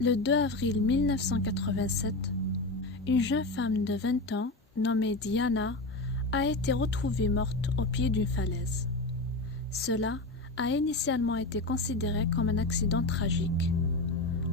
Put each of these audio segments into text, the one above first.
Le 2 avril 1987, une jeune femme de 20 ans, nommée Diana, a été retrouvée morte au pied d'une falaise. Cela a initialement été considéré comme un accident tragique.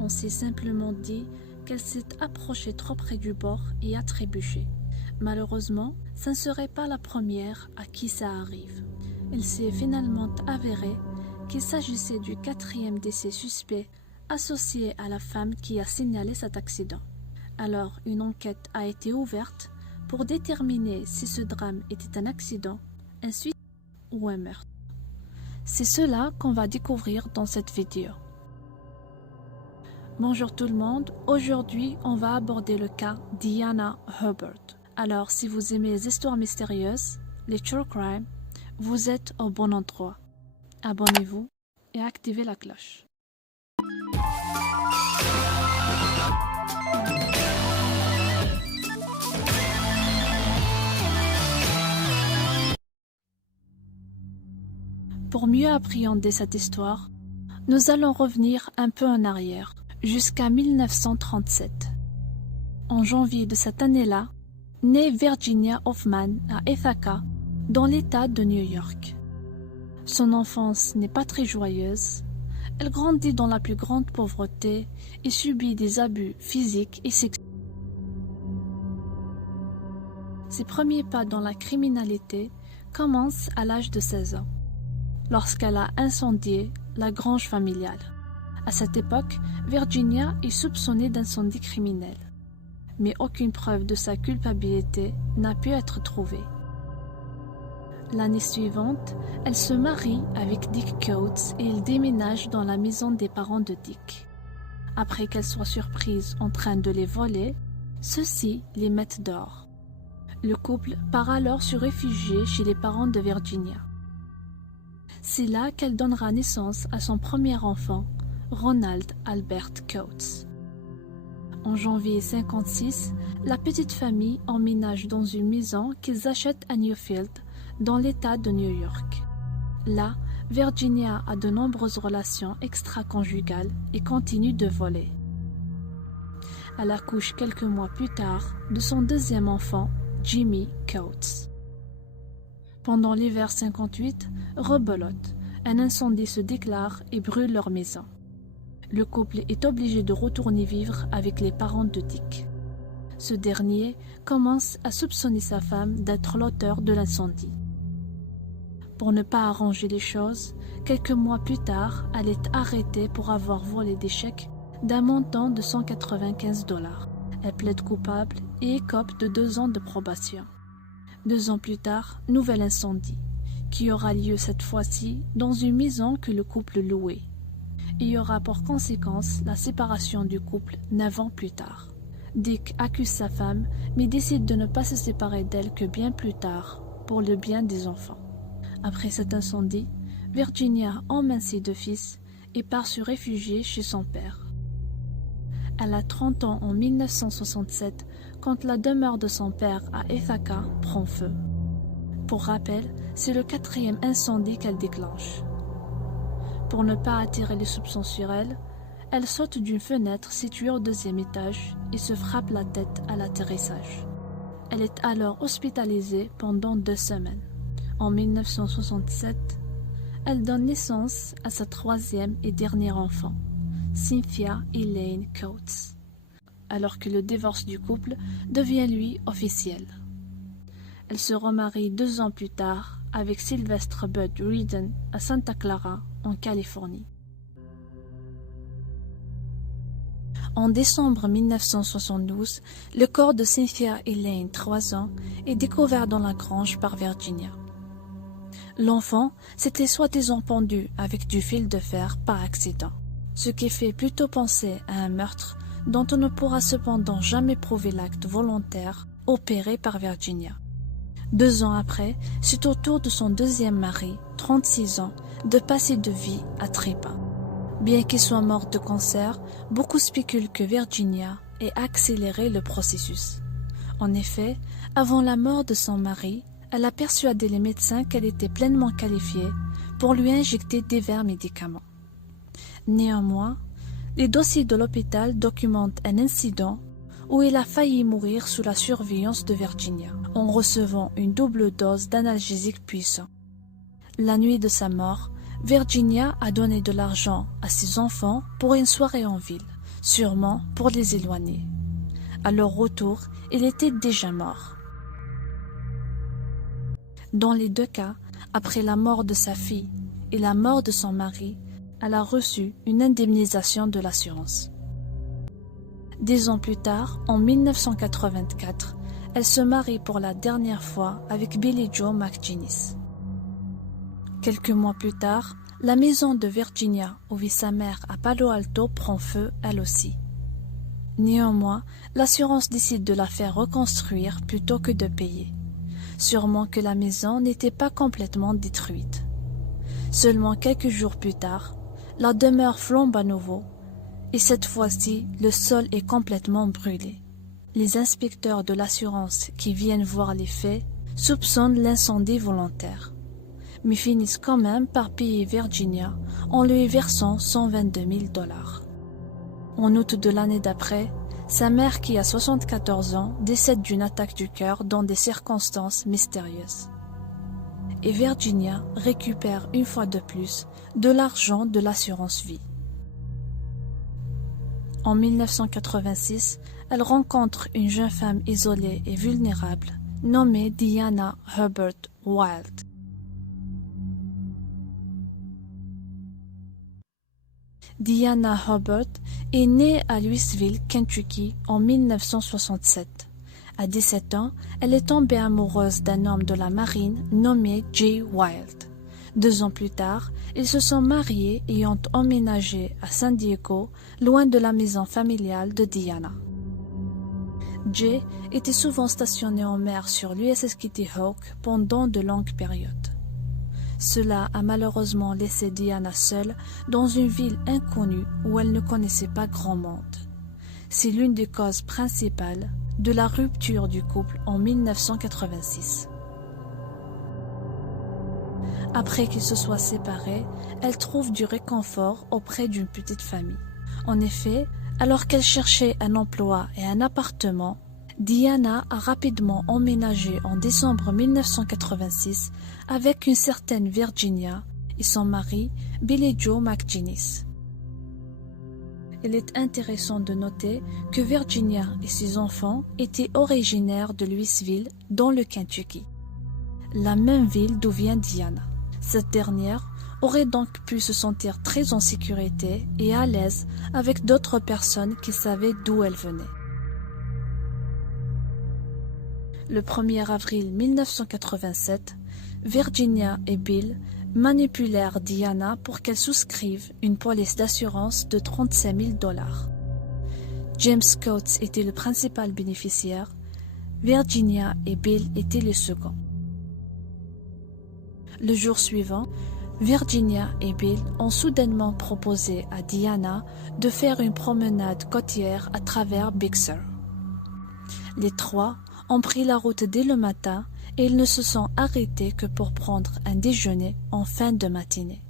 On s'est simplement dit qu'elle s'est approchée trop près du bord et a trébuché. Malheureusement, ce ne serait pas la première à qui ça arrive. Il s'est finalement avéré qu'il s'agissait du 4e décès suspect associé à la femme qui a signalé cet accident. Alors, une enquête a été ouverte pour déterminer si ce drame était un accident, un suicide ou un meurtre. C'est cela qu'on va découvrir dans cette vidéo. Bonjour tout le monde, aujourd'hui on va aborder le cas Diana Herbert. Alors si vous aimez les histoires mystérieuses, les true crime, vous êtes au bon endroit. Abonnez-vous et activez la cloche. Pour mieux appréhender cette histoire, nous allons revenir un peu en arrière, jusqu'à 1937. En janvier de cette année-là, naît Virginia Hoffman à Ithaca, dans l'État de New York. Son enfance n'est pas très joyeuse. Elle grandit dans la plus grande pauvreté et subit des abus physiques et sexuels. Ses premiers pas dans la criminalité commencent à l'âge de 16 ans, lorsqu'elle a incendié la grange familiale. À cette époque, Virginia est soupçonnée d'incendie criminel, mais aucune preuve de sa culpabilité n'a pu être trouvée. L'année suivante, elle se marie avec Dick Coates et ils déménagent dans la maison des parents de Dick. Après qu'elle soit surprise en train de les voler, ceux-ci les mettent dehors. Le couple part alors se réfugier chez les parents de Virginia. C'est là qu'elle donnera naissance à son premier enfant, Ronald Albert Coates. En janvier 1956, la petite famille emménage dans une maison qu'ils achètent à Newfield, dans l'État de New York. Là, Virginia a de nombreuses relations extra-conjugales et continue de voler. Elle accouche quelques mois plus tard de son deuxième enfant, Jimmy Coates. Pendant l'hiver 58, rebelote, un incendie se déclare et brûle leur maison. Le couple est obligé de retourner vivre avec les parents de Dick. Ce dernier commence à soupçonner sa femme d'être l'auteur de l'incendie. Pour ne pas arranger les choses, quelques mois plus tard, elle est arrêtée pour avoir volé des chèques d'un montant de 195 $. Elle plaide coupable et écope de 2 ans de probation. 2 ans plus tard, nouvel incendie, qui aura lieu cette fois-ci dans une maison que le couple louait. Il y aura pour conséquence la séparation du couple 9 ans plus tard. Dick accuse sa femme, mais décide de ne pas se séparer d'elle que bien plus tard, pour le bien des enfants. Après cet incendie, Virginia emmène ses 2 fils et part se réfugier chez son père. Elle a 30 ans en 1967 quand la demeure de son père à Ithaca prend feu. Pour rappel, c'est le 4e incendie qu'elle déclenche. Pour ne pas attirer les soupçons sur elle, elle saute d'une fenêtre située au 2e étage et se frappe la tête à l'atterrissage. Elle est alors hospitalisée pendant 2 semaines. En 1967, elle donne naissance à sa 3e et dernier enfant, Cynthia Elaine Coates, alors que le divorce du couple devient lui officiel. Elle se remarie 2 ans plus tard avec Sylvester Bud Reardon à Santa Clara, en Californie. En décembre 1972, le corps de Cynthia Elaine, 3 ans, est découvert dans la grange par Virginia. L'enfant s'était soi-disant pendu avec du fil de fer par accident, ce qui fait plutôt penser à un meurtre dont on ne pourra cependant jamais prouver l'acte volontaire opéré par Virginia. 2 ans après, c'est au tour de son 2e mari, 36 ans, de passer de vie à trépas. Bien qu'il soit mort de cancer, beaucoup spéculent que Virginia ait accéléré le processus. En effet, avant la mort de son mari, elle a persuadé les médecins qu'elle était pleinement qualifiée pour lui injecter divers médicaments. Néanmoins, Les dossiers de l'hôpital documentent un incident où il a failli mourir sous la surveillance de Virginia, en recevant une double dose d'analgésique puissant. La nuit de sa mort, Virginia a donné de l'argent à ses enfants pour une soirée en ville, sûrement pour les éloigner. À leur retour, il était déjà mort. Dans les deux cas, après la mort de sa fille et la mort de son mari, elle a reçu une indemnisation de l'assurance. 10 ans plus tard, en 1984, elle se marie pour la dernière fois avec Billie Joe McGinnis. Quelques mois plus tard, la maison de Virginia où vit sa mère à Palo Alto prend feu elle aussi. Néanmoins, l'assurance décide de la faire reconstruire plutôt que de payer. Sûrement que la maison n'était pas complètement détruite. Seulement quelques jours plus tard, la demeure flambe à nouveau, et cette fois-ci, le sol est complètement brûlé. Les inspecteurs de l'assurance qui viennent voir les faits soupçonnent l'incendie volontaire, mais finissent quand même par payer Virginia en lui versant 122 000 $. En août de l'année d'après, sa mère qui a 74 ans décède d'une attaque du cœur dans des circonstances mystérieuses. Et Virginia récupère une fois de plus de l'argent de l'assurance vie. En 1986, elle rencontre une jeune femme isolée et vulnérable nommée Diana Herbert Wild. Diana Herbert est née à Louisville, Kentucky en 1967. À 17 ans, elle est tombée amoureuse d'un homme de la marine nommé Jay Wild. 2 ans plus tard, ils se sont mariés et ont emménagé à San Diego, loin de la maison familiale de Diana. Jay était souvent stationné en mer sur l'USS Kitty Hawk pendant de longues périodes. Cela a malheureusement laissé Diana seule dans une ville inconnue où elle ne connaissait pas grand monde. C'est l'une des causes principales de la rupture du couple en 1986. Après qu'ils se soient séparés, elle trouve du réconfort auprès d'une petite famille. En effet, alors qu'elle cherchait un emploi et un appartement, Diana a rapidement emménagé en décembre 1986 avec une certaine Virginia et son mari, Billie Joe McGinnis. Il est intéressant de noter que Virginia et ses enfants étaient originaires de Louisville, dans le Kentucky, la même ville d'où vient Diana. Cette dernière aurait donc pu se sentir très en sécurité et à l'aise avec d'autres personnes qui savaient d'où elle venait. Le 1er avril 1987, Virginia et Bill manipulèrent Diana pour qu'elle souscrive une police d'assurance de 35 000 $. James Coates était le principal bénéficiaire, Virginia et Bill étaient les seconds. Le jour suivant, Virginia et Bill ont soudainement proposé à Diana de faire une promenade côtière à travers Big Sur. Les trois ont pris la route dès le matin et ils ne se sont arrêtés que pour prendre un déjeuner en fin de matinée.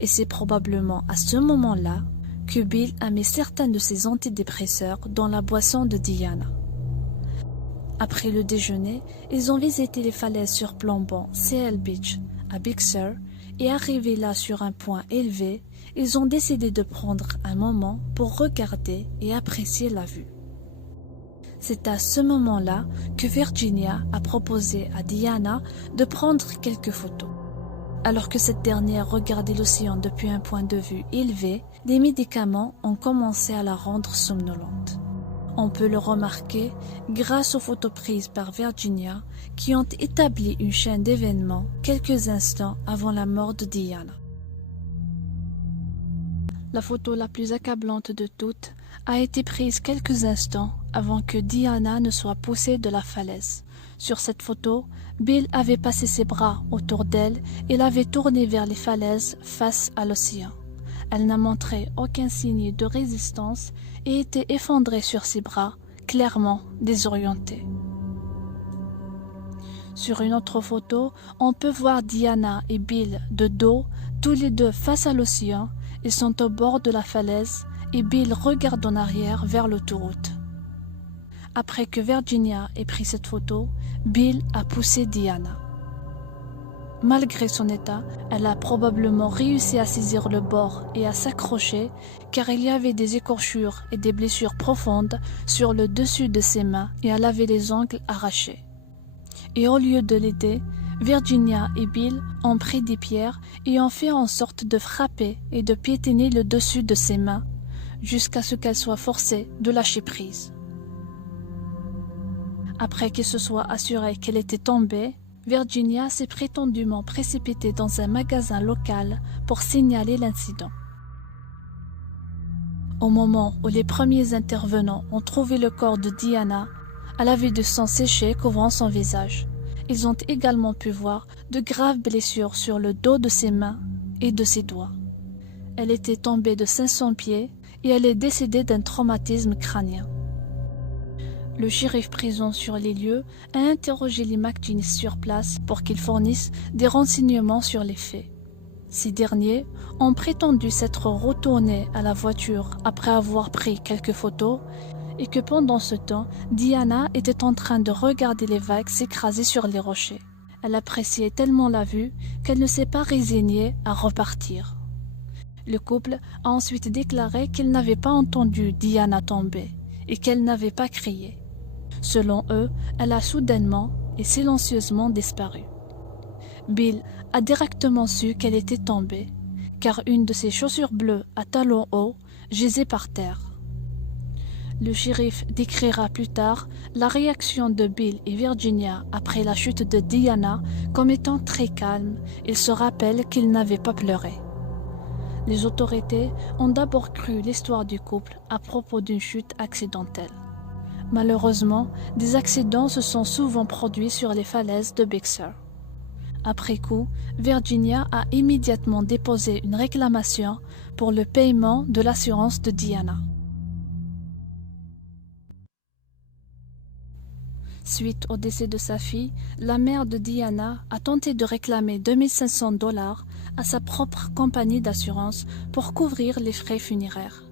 Et c'est probablement à ce moment-là que Bill a mis certains de ses antidépresseurs dans la boisson de Diana. Après le déjeuner, ils ont visité les falaises surplombant Seal Beach à Big Sur et arrivés là sur un point élevé, ils ont décidé de prendre un moment pour regarder et apprécier la vue. C'est à ce moment-là que Virginia a proposé à Diana de prendre quelques photos. Alors que cette dernière regardait l'océan depuis un point de vue élevé, les médicaments ont commencé à la rendre somnolente. On peut le remarquer grâce aux photos prises par Virginia qui ont établi une chaîne d'événements quelques instants avant la mort de Diana. La photo la plus accablante de toutes a été prise quelques instants avant que Diana ne soit poussée de la falaise. Sur cette photo, Bill avait passé ses bras autour d'elle et l'avait tournée vers les falaises face à l'océan. Elle n'a montré aucun signe de résistance et était effondrée sur ses bras, clairement désorientée. Sur une autre photo, on peut voir Diana et Bill de dos, tous les deux face à l'océan. Ils sont au bord de la falaise et Bill regarde en arrière vers l'autoroute. Après que Virginia ait pris cette photo, Bill a poussé Diana. Malgré son état, elle a probablement réussi à saisir le bord et à s'accrocher car il y avait des écorchures et des blessures profondes sur le dessus de ses mains et elle avait les ongles arrachés. Et au lieu de l'aider, Virginia et Bill ont pris des pierres et ont fait en sorte de frapper et de piétiner le dessus de ses mains jusqu'à ce qu'elle soit forcée de lâcher prise. Après qu'il se soit assuré qu'elle était tombée, Virginia s'est prétendument précipitée dans un magasin local pour signaler l'incident. Au moment où les premiers intervenants ont trouvé le corps de Diana, elle avait du sang séché couvrant son visage. Ils ont également pu voir de graves blessures sur le dos de ses mains et de ses doigts. Elle était tombée de 500 pieds et elle est décédée d'un traumatisme crânien. Le shérif présent sur les lieux a interrogé les McGinnis sur place pour qu'ils fournissent des renseignements sur les faits. Ces derniers ont prétendu s'être retournés à la voiture après avoir pris quelques photos et que pendant ce temps, Diana était en train de regarder les vagues s'écraser sur les rochers. Elle appréciait tellement la vue qu'elle ne s'est pas résignée à repartir. Le couple a ensuite déclaré qu'il n'avait pas entendu Diana tomber et qu'elle n'avait pas crié. Selon eux, elle a soudainement et silencieusement disparu. Bill a directement su qu'elle était tombée, car une de ses chaussures bleues à talons hauts gisait par terre. Le shérif décrira plus tard la réaction de Bill et Virginia après la chute de Diana comme étant très calme. Il se rappelle qu'ils n'avaient pas pleuré. Les autorités ont d'abord cru l'histoire du couple à propos d'une chute accidentelle. Malheureusement, des accidents se sont souvent produits sur les falaises de Big Sur. Après coup, Virginia a immédiatement déposé une réclamation pour le paiement de l'assurance de Diana. Suite au décès de sa fille, la mère de Diana a tenté de réclamer $2500 à sa propre compagnie d'assurance pour couvrir les frais funéraires.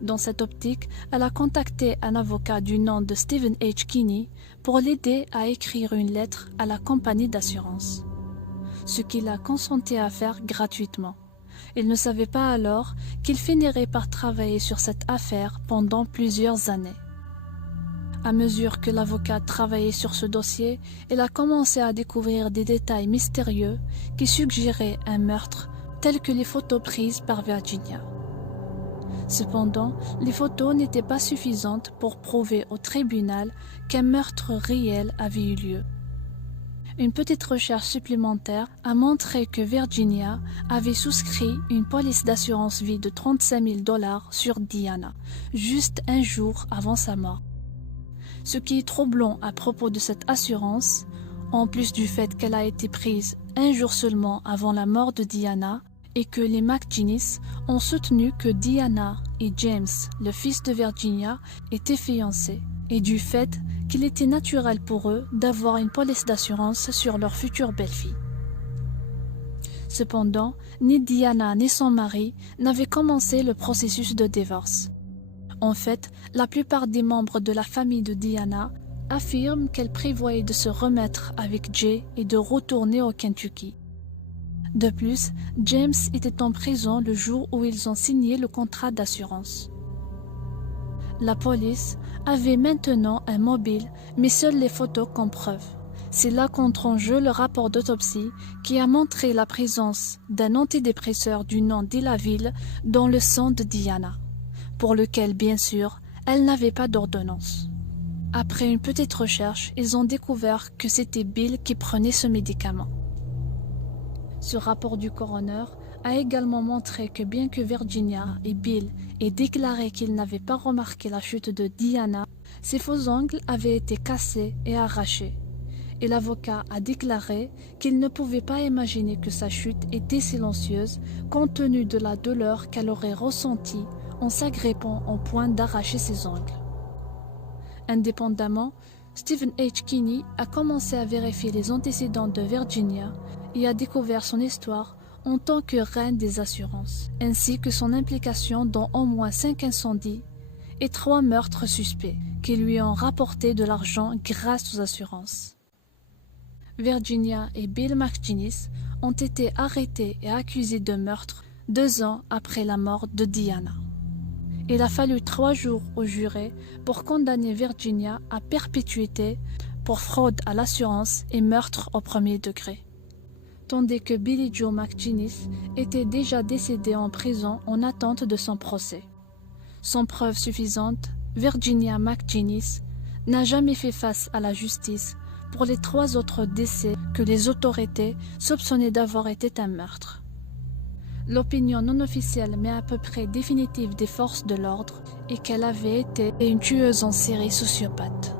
Dans cette optique, elle a contacté un avocat du nom de Stephen H. Kinney pour l'aider à écrire une lettre à la compagnie d'assurance, ce qu'il a consenti à faire gratuitement. Il ne savait pas alors qu'il finirait par travailler sur cette affaire pendant plusieurs années. À mesure que l'avocat travaillait sur ce dossier, il a commencé à découvrir des détails mystérieux qui suggéraient un meurtre, tels que les photos prises par Virginia. Cependant, les photos n'étaient pas suffisantes pour prouver au tribunal qu'un meurtre réel avait eu lieu. Une petite recherche supplémentaire a montré que Virginia avait souscrit une police d'assurance vie de $35,000 sur Diana, juste un jour avant sa mort. Ce qui est troublant à propos de cette assurance, en plus du fait qu'elle a été prise un jour seulement avant la mort de Diana, et que les McGinnis ont soutenu que Diana et James, le fils de Virginia, étaient fiancés, et du fait qu'il était naturel pour eux d'avoir une police d'assurance sur leur future belle-fille. Cependant, ni Diana ni son mari n'avaient commencé le processus de divorce. En fait, la plupart des membres de la famille de Diana affirment qu'elle prévoyait de se remettre avec Jay et de retourner au Kentucky. De plus, James était en prison le jour où ils ont signé le contrat d'assurance. La police avait maintenant un mobile, mais seules les photos comme preuve. C'est là qu'entre en jeu le rapport d'autopsie qui a montré la présence d'un antidépresseur du nom d'Ilaville dans le sang de Diana, pour lequel, bien sûr, elle n'avait pas d'ordonnance. Après une petite recherche, ils ont découvert que c'était Bill qui prenait ce médicament. Ce rapport du coroner a également montré que bien que Virginia et Bill aient déclaré qu'ils n'avaient pas remarqué la chute de Diana, ses faux ongles avaient été cassés et arrachés. Et l'avocat a déclaré qu'il ne pouvait pas imaginer que sa chute était silencieuse compte tenu de la douleur qu'elle aurait ressentie en s'agrippant au point d'arracher ses ongles. Indépendamment, Stephen H. Kinney a commencé à vérifier les antécédents de Virginia et a découvert son histoire en tant que reine des assurances, ainsi que son implication dans au moins 5 incendies et 3 meurtres suspects qui lui ont rapporté de l'argent grâce aux assurances. Virginia et Bill McGinnis ont été arrêtés et accusés de meurtre 2 ans après la mort de Diana. Il a fallu 3 jours au juré pour condamner Virginia à perpétuité pour fraude à l'assurance et meurtre au premier degré, tandis que Billie Joe McGinnis était déjà décédée en prison en attente de son procès. Sans preuve suffisante, Virginia McGinnis n'a jamais fait face à la justice pour les 3 autres décès que les autorités soupçonnaient d'avoir été un meurtre. L'opinion non officielle mais à peu près définitive des forces de l'ordre est qu'elle avait été une tueuse en série sociopathe.